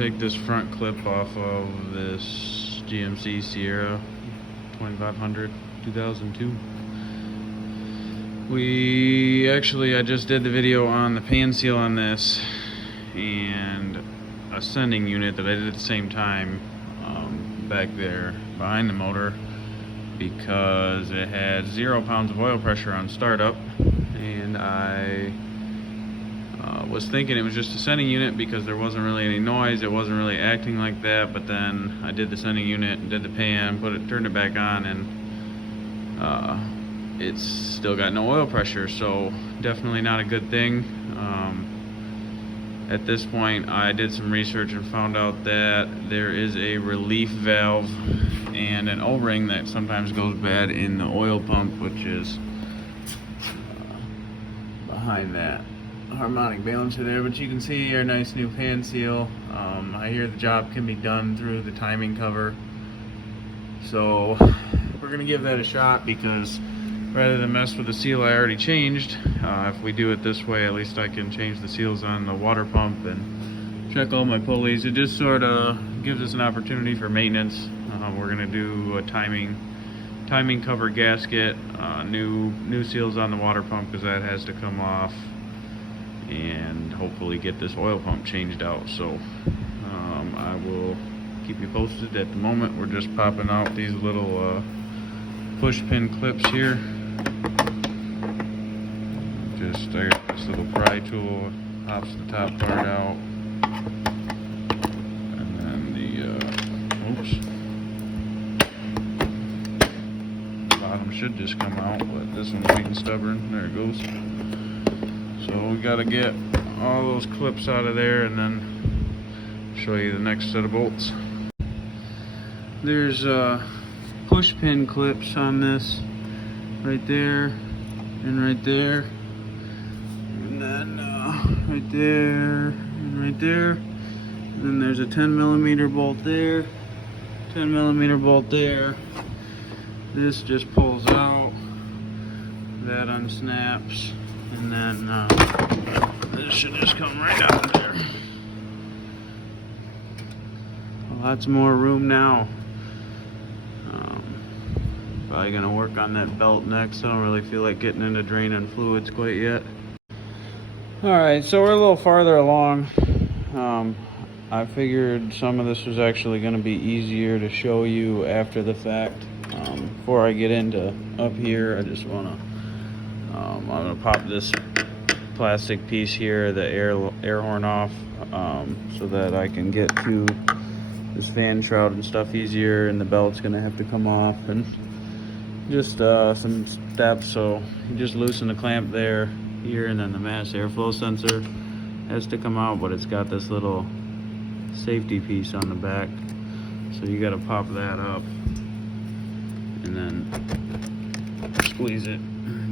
take this front clip off of this GMC Sierra 2500 2002. I just did the video on the pan seal on this and a sending unit that I did at the same time back there behind the motor, because it had 0 pounds of oil pressure on startup, and I was thinking it was just a sending unit because there wasn't really any noise, it wasn't really acting like that. But then I did the sending unit and did the pan, turned it back on, and it's still got no oil pressure, so definitely not a good thing. At this point, I did some research and found out that there is a relief valve and an O-ring that sometimes goes bad in the oil pump, which is behind that harmonic balancer there. But you can see our nice new pan seal. I hear the job can be done through the timing cover, so we're gonna give that a shot, because rather than mess with the seal I already changed, if we do it this way, at least I can change the seals on the water pump and check all my pulleys. It just sort of gives us an opportunity for maintenance. We're gonna do a timing cover gasket, new seals on the water pump, because that has to come off, and hopefully get this oil pump changed out. So I will keep you posted. At the moment, we're just popping out these little push pin clips here. I got this little pry tool, pops the top part out, and then the bottom should just come out, but this one's being stubborn. There it goes. So we got to get all those clips out of there, and then show you the next set of bolts. There's push pin clips on this right there and right there, and then right there and right there, and then there's a 10mm bolt there, 10mm bolt there. This just pulls out, that unsnaps, and then this should just come right out of there. Lots more room now. Probably gonna work on that belt next. I don't really feel like getting into draining fluids quite yet. Alright, so we're a little farther along. I figured some of this was actually gonna be easier to show you after the fact. Before I get into up here, I just wanna I'm gonna pop this plastic piece here, the air horn off, so that I can get to this fan shroud and stuff easier, and the belt's gonna have to come off, and just some steps. So you just loosen the clamp there, here, and then the mass airflow sensor has to come out, but it's got this little safety piece on the back, so you got to pop that up and then squeeze it,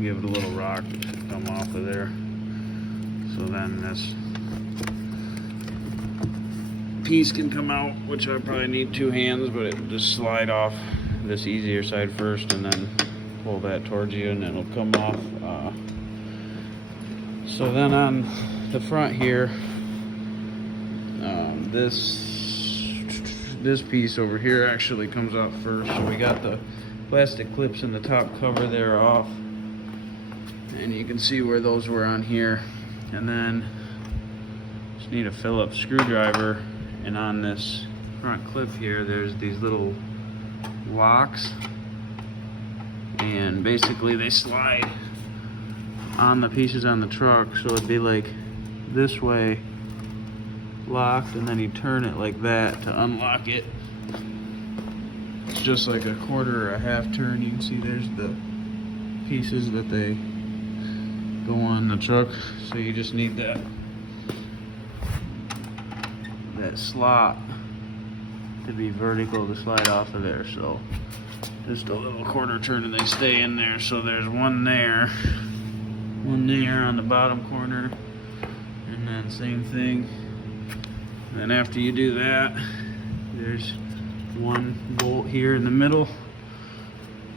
give it a little rock, it should come off of there. So then this piece can come out, which I probably need 2 hands, but it will just slide off this easier side first, and then pull that towards you, and it'll come off. So then on the front here, this piece over here actually comes out first. So we got the plastic clips in the top cover there off, and you can see where those were on here. And then just need a Phillips screwdriver, and on this front clip here, there's these little locks, and basically they slide on the pieces on the truck, so it'd be like this way locked, and then you turn it like that to unlock it. It's just like a quarter or a half turn. You can see there's the pieces that they go on the truck, so you just need that slot to be vertical to slide off of there. So just a little quarter turn and they stay in there. So there's one there on the bottom corner, and then same thing. And then after you do that, there's one bolt here in the middle,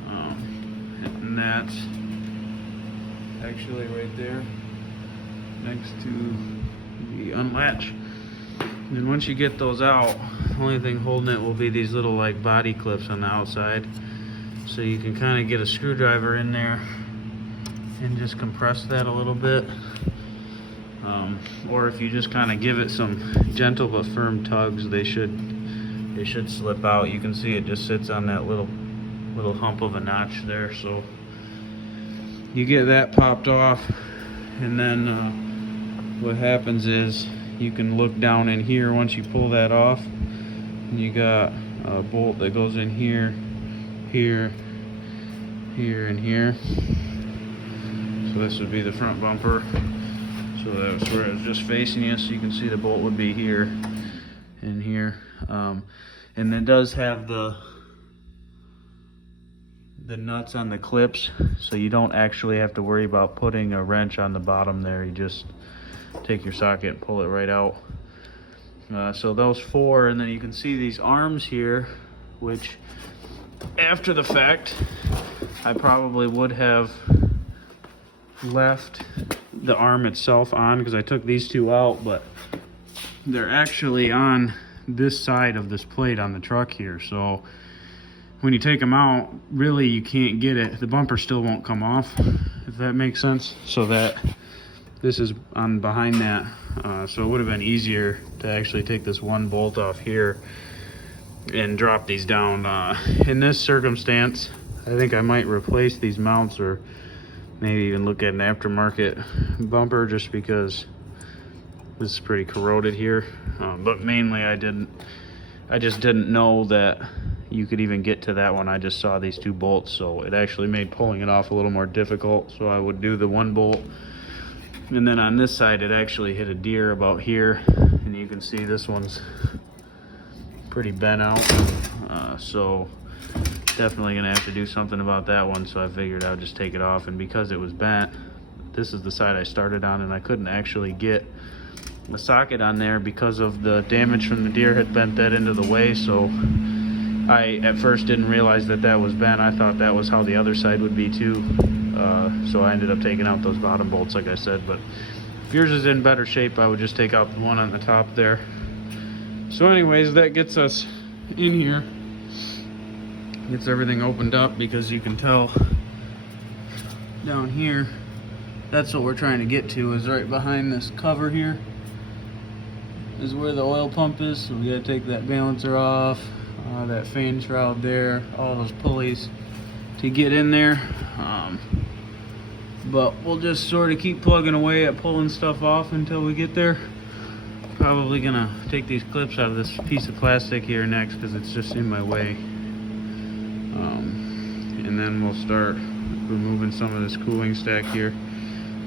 and that's actually right there next to the unlatch. And once you get those out, the only thing holding it will be these little like body clips on the outside. So you can kind of get a screwdriver in there and just compress that a little bit. Or if you just kind of give it some gentle but firm tugs, they should slip out. You can see it just sits on that little hump of a notch there. So you get that popped off, and then what happens is you can look down in here once you pull that off, and you got a bolt that goes in here, here, here, and here. So this would be the front bumper. So that's where it's just facing you, so you can see the bolt would be here and here. And it does have the nuts on the clips, so you don't actually have to worry about putting a wrench on the bottom there. You just take your socket and pull it right out. So those four, and then you can see these arms here, which after the fact I probably would have left the arm itself on, because I took these two out, but they're actually on this side of this plate on the truck here. So when you take them out, really you can't get it, the bumper still won't come off, if that makes sense. So that this is on behind that, so it would have been easier to actually take this one bolt off here and drop these down. In this circumstance, I think I might replace these mounts, or maybe even look at an aftermarket bumper, just because this is pretty corroded here. But mainly I just didn't know that you could even get to that one. I just saw these two bolts, so it actually made pulling it off a little more difficult. So I would do the one bolt, and then on this side it actually hit a deer about here, and you can see this one's pretty bent out. So definitely gonna have to do something about that one. So I figured I'd just take it off, and because it was bent, this is the side I started on, and I couldn't actually get the socket on there because of the damage from the deer had bent that into the way. So I at first didn't realize that that was bent. I thought that was how the other side would be too. So I ended up taking out those bottom bolts, like I said. But if yours is in better shape, I would just take out the one on the top there. So anyways, that gets us in here, gets everything opened up, because you can tell down here, that's what we're trying to get to, is right behind this cover here is where the oil pump is. So we gotta take that balancer off, that fan shroud there, all those pulleys to get in there. But we'll just sort of keep plugging away at pulling stuff off until we get there. Probably gonna take these clips out of this piece of plastic here next, because it's just in my way. And then we'll start removing some of this cooling stack here.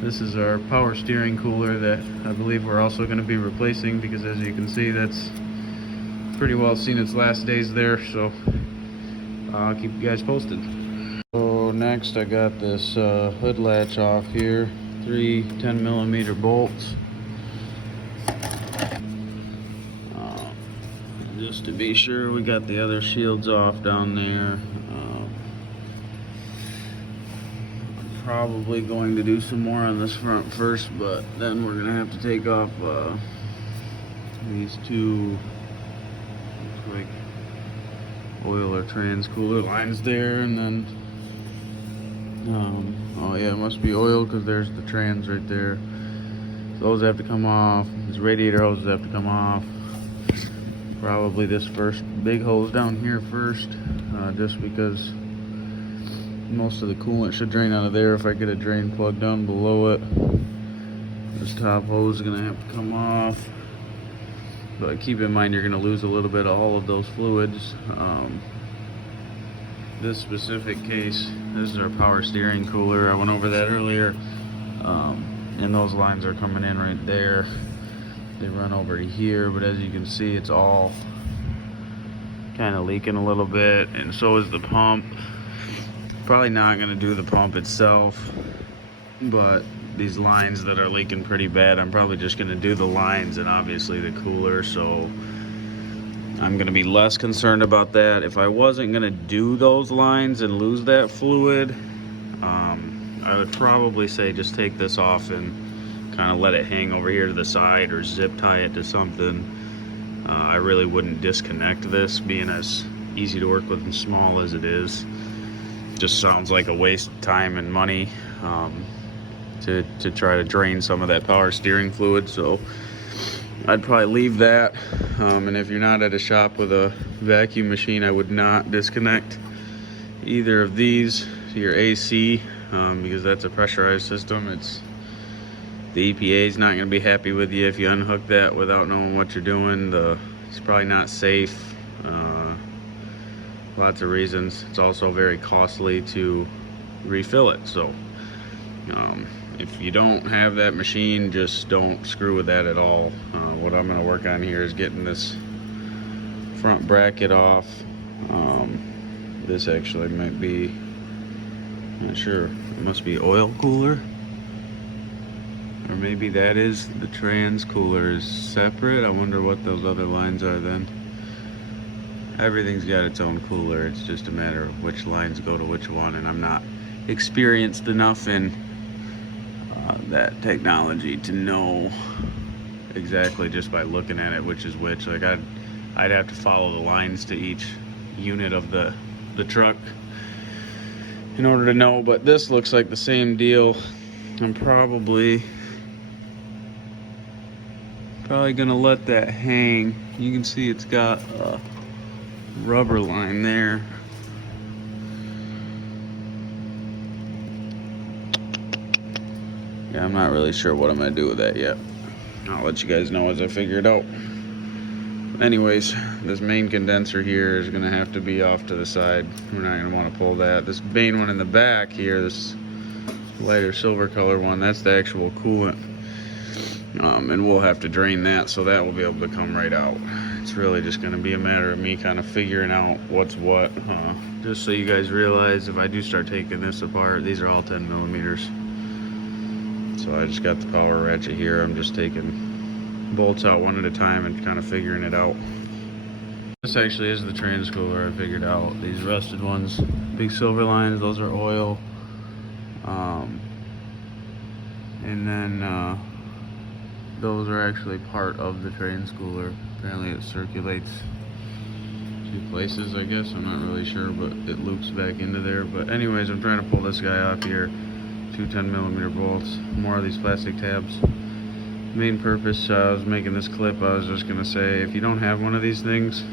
This is our power steering cooler that I believe we're also going to be replacing, because as you can see, that's pretty well seen its last days there. So I'll keep you guys posted. So next I got this hood latch off here, 3 10mm bolts. Just to be sure, we got the other shields off down there. Probably going to do some more on this front first, but then we're gonna have to take off these two like oil or trans cooler lines there, and then oh yeah, it must be oil, because there's the trans right there. Those have to come off. These radiator hoses have to come off. Probably this first big hose down here first, just because most of the coolant should drain out of there if I get a drain plug down below it. This top hose is going to have to come off, but keep in mind you're going to lose a little bit of all of those fluids. This specific case, this is our power steering cooler. I went over that earlier, and those lines are coming in right there. They run over to here, but as you can see, it's all kind of leaking a little bit, and so is the pump. Probably not going to do the pump itself, but these lines that are leaking pretty bad, I'm probably just going to do the lines and obviously the cooler. So I'm going to be less concerned about that. If I wasn't going to do those lines and lose that fluid, I would probably say just take this off and kind of let it hang over here to the side, or zip tie it to something, I really wouldn't disconnect this, being as easy to work with and small as it is. Just sounds like a waste of time and money to try to drain some of that power steering fluid. So I'd probably leave that. And if you're not at a shop with a vacuum machine, I would not disconnect either of these to your AC, because that's a pressurized system. The EPA is not going to be happy with you if you unhook that without knowing what you're doing. It's probably not safe. Lots of reasons. It's also very costly to refill it. So if you don't have that machine, just don't screw with that at all. What I'm going to work on here is getting this front bracket off. This actually might be, I'm not sure, it must be oil cooler, or maybe that is the trans cooler is separate. I wonder what those other lines are then. Everything's got its own cooler. It's just a matter of which lines go to which one, and I'm not experienced enough in that technology to know exactly just by looking at it which is which. Like I'd have to follow the lines to each unit of the truck in order to know, but this looks like the same deal. I'm probably gonna let that hang. You can see it's got a rubber line there. Yeah, I'm not really sure what I'm gonna do with that yet. I'll let you guys know as I figure it out. Anyways, this main condenser here is gonna have to be off to the side. We're not gonna want to pull that. This main one in the back here, this lighter silver color one, that's the actual coolant. And we'll have to drain that, so that will be able to come right out. It's really just gonna be a matter of me kind of figuring out what's what. Just so you guys realize, if I do start taking this apart, these are all 10 millimeters. So I just got the power ratchet here. I'm just taking bolts out one at a time and kind of figuring it out. This actually is the trans cooler I figured out. These rusted ones, big silver lines, those are oil. And then those are actually part of the trans cooler. Apparently it circulates two places, I guess. I'm not really sure, but it loops back into there. But anyways, I'm trying to pull this guy off here. Two 10 millimeter bolts, more of these plastic tabs. Main purpose, I was making this clip, I was just gonna say, if you don't have one of these things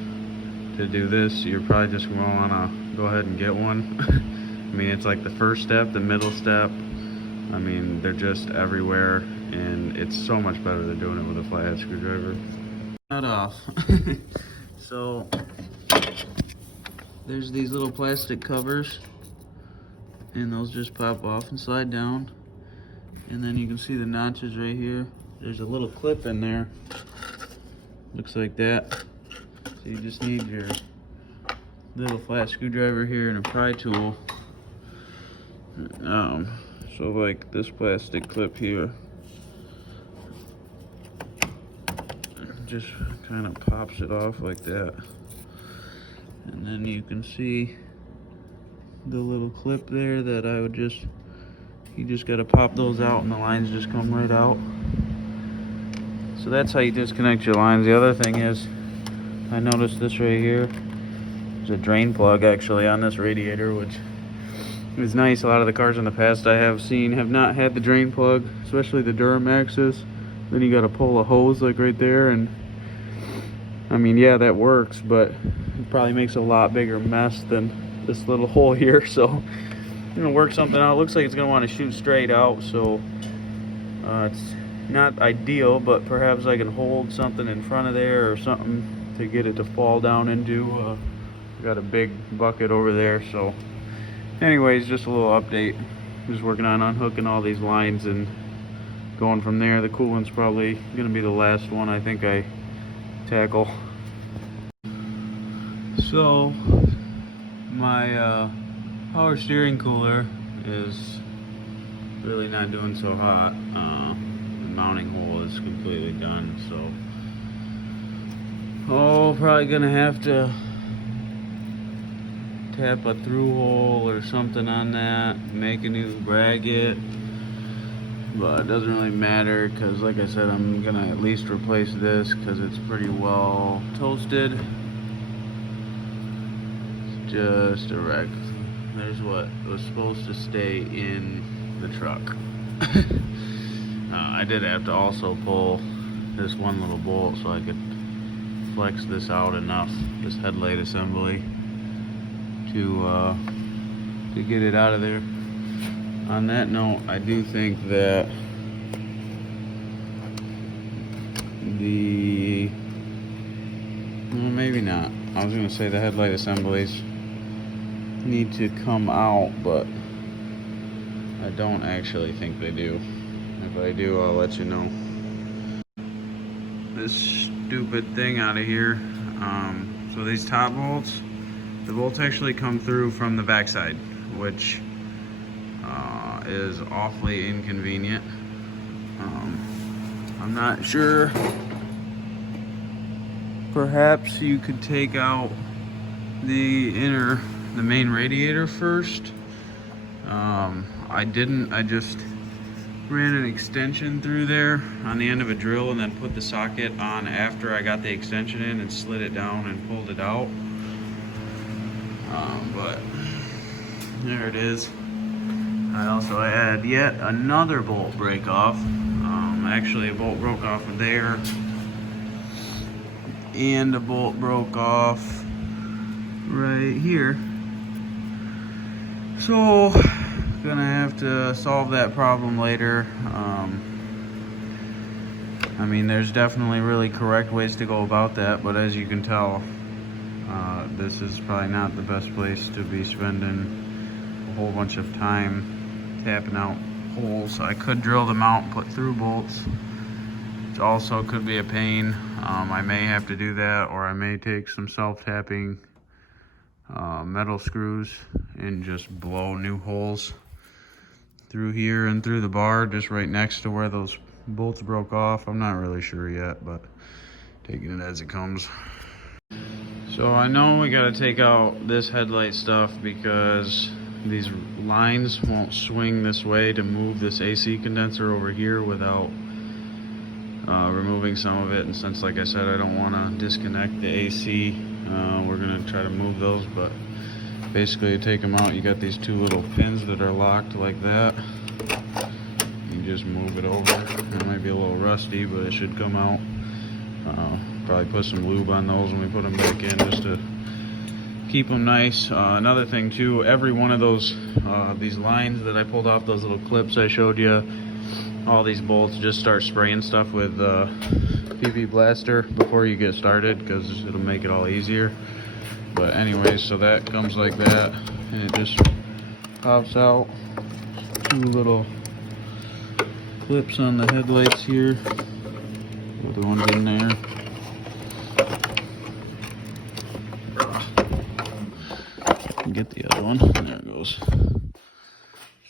to do this, you're probably just gonna wanna go ahead and get one. I mean, it's like the first step, the middle step. I mean, they're just everywhere, and it's so much better than doing it with a flathead screwdriver. Not off. So there's these little plastic covers, and those just pop off and slide down. And then you can see the notches right here. There's a little clip in there. Looks like that. So you just need your little flat screwdriver here and a pry tool. So like this plastic clip here, just kind of pops it off like that. And then you can see the little clip there that I would just, you just got to pop those out and the lines just come right out. So that's how you disconnect your lines. The other thing is, I noticed this right here. There's a drain plug actually on this radiator, which is nice. A lot of the cars in the past I have seen have not had the drain plug, especially the Duramaxes. Then you got to pull a hose like right there, and I mean, yeah, that works, but it probably makes a lot bigger mess than this little hole here. So I'm gonna work something out. It looks like it's gonna want to shoot straight out, so it's not ideal, but perhaps I can hold something in front of there or something to get it to fall down into. Got a big bucket over there. So anyways, just a little update. Just working on unhooking all these lines and going from there. The coolant's probably gonna be the last one I think I tackle. So my power steering cooler is really not doing so hot. The mounting hole is completely done, so probably gonna have to tap a through hole or something on that, make a new bracket, but it doesn't really matter because, like I said, I'm gonna at least replace this because it's pretty well toasted. It's just a wreck. There's what was supposed to stay in the truck. I did have to also pull this one little bolt so I could flex this out enough, this headlight assembly, to get it out of there. On that note, I do think that well, maybe not. I was gonna say the headlight assemblies need to come out, but I don't actually think they do. If I do, I'll let you know. This stupid thing out of here. So these top bolts, the bolts actually come through from the backside, which is awfully inconvenient. I'm not sure. Perhaps you could take out the main radiator first. I didn't. I just ran an extension through there on the end of a drill and then put the socket on after I got the extension in and slid it down and pulled it out. But there it is. I also had yet another bolt break off. Actually, a bolt broke off of there, and a bolt broke off right here. So, gonna have to solve that problem later. I mean, there's definitely really correct ways to go about that, but as you can tell, this is probably not the best place to be spending a whole bunch of time tapping out holes. I could drill them out and put through bolts, which also could be a pain. I may have to do that, or I may take some self-tapping metal screws and just blow new holes through here and through the bar, just right next to where those bolts broke off. I'm not really sure yet, but taking it as it comes. So I know we got to take out this headlight stuff because these lines won't swing this way to move this AC condenser over here without removing some of it. And since, like I said, I don't want to disconnect the AC, we're going to try to move those. But basically, to take them out, you got these two little pins that are locked like that. You just move it over. It might be a little rusty, but it should come out. Probably put some lube on those when we put them back in, just to keep them nice. Another thing too, every one of those these lines that I pulled off, those little clips I showed you, all these bolts, just start spraying stuff with PP Blaster before you get started, because it'll make it all easier. But anyways, so that comes like that, and it just pops out. Two little clips on the headlights here. The other one's in there. Get the other one. There it goes.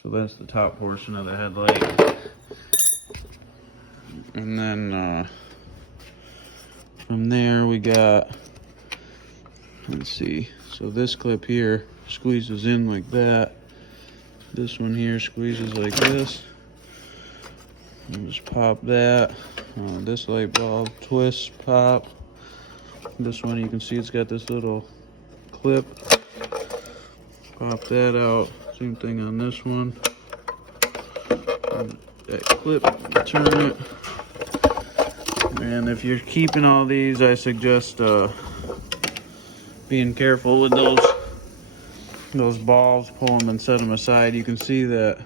So that's the top portion of the headlight. And then from there we got, let's see, so this clip here squeezes in like that. This one here squeezes like this. And just pop that. This light bulb twists, pop. This one, you can see it's got this little clip. Pop that out. Same thing on this one. And that clip, turn it. And if you're keeping all these, I suggest being careful with those balls. Pull them and set them aside. You can see that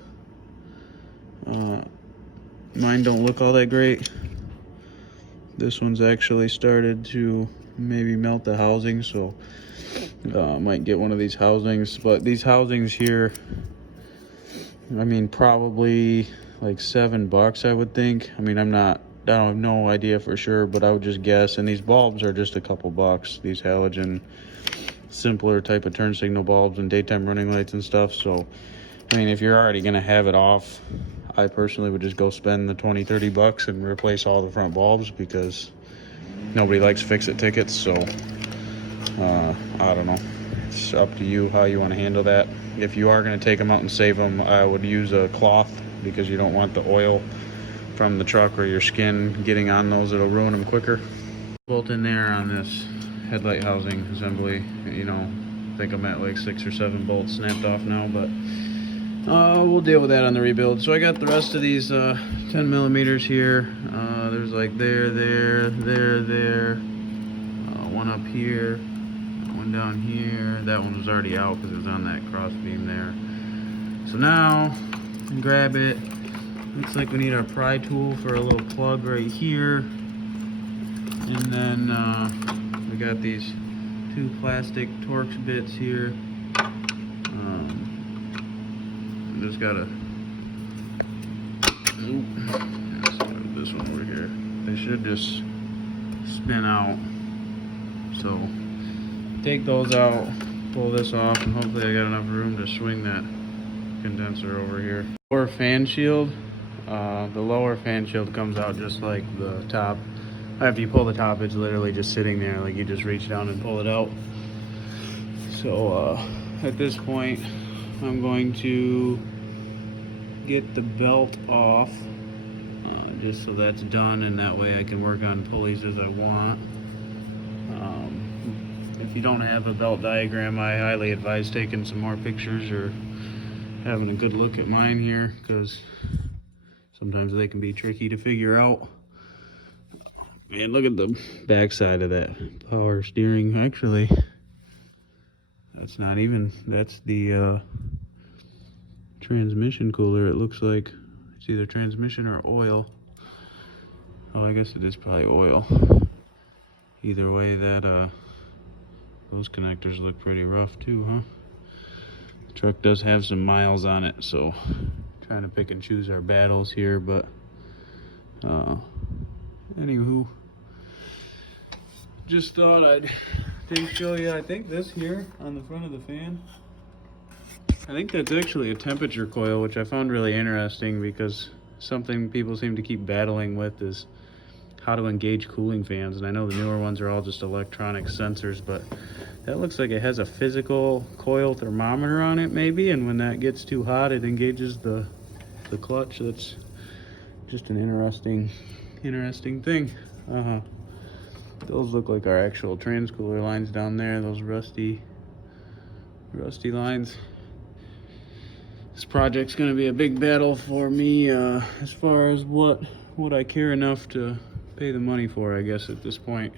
mine don't look all that great. This one's actually started to maybe melt the housing, so might get one of these housings. But these housings here, I mean, probably like $7, I would think. I mean, I have no idea for sure, but I would just guess. And these bulbs are just a couple bucks, these halogen simpler type of turn signal bulbs and daytime running lights and stuff. So I mean, if you're already gonna have it off, I personally would just go spend the $20-30 and replace all the front bulbs, because nobody likes fix-it tickets. So I don't know, it's up to you how you want to handle that. if you are going to take them out and save them, I would use a cloth, because you don't want the oil from the truck or your skin getting on those. It'll ruin them quicker. Bolt in there on this headlight housing assembly, you know, I think I'm at like 6 or 7 bolts snapped off now, but we'll deal with that on the rebuild. So I got the rest of these 10 millimeters here. There's like there, one up here, one down here. That one was already out because it was on that cross beam there. So now, grab it. Looks like we need our pry tool for a little plug right here. And then we got these 2 plastic Torx bits here. Just gotta, this one over here. They should just spin out. So take those out, pull this off, and hopefully I got enough room to swing that condenser over here. Lower fan shield. The lower fan shield comes out just like the top. After you pull the top, it's literally just sitting there, like you just reach down and pull it out. So at this point, I'm going to get the belt off, just so that's done, and that way I can work on pulleys as I want. If you don't have a belt diagram, I highly advise taking some more pictures or having a good look at mine here, because sometimes they can be tricky to figure out. Man, look at the back side of that power steering. Actually, that's not even, that's the transmission cooler. It looks like it's either transmission or oil. Oh, I guess it is probably oil. Either way, that those connectors look pretty rough too, huh? The truck does have some miles on it, so trying to pick and choose our battles here, but anywho, just thought I'd show you. I think this here on the front of the fan, I think that's actually a temperature coil, which I found really interesting, because something people seem to keep battling with is how to engage cooling fans. And I know the newer ones are all just electronic sensors, but that looks like it has a physical coil thermometer on it maybe, and when that gets too hot, it engages the clutch. That's just an interesting thing. Those look like our actual transcooler lines down there, those rusty lines. This project's going to be a big battle for me as far as what I care enough to pay the money for, I guess, at this point.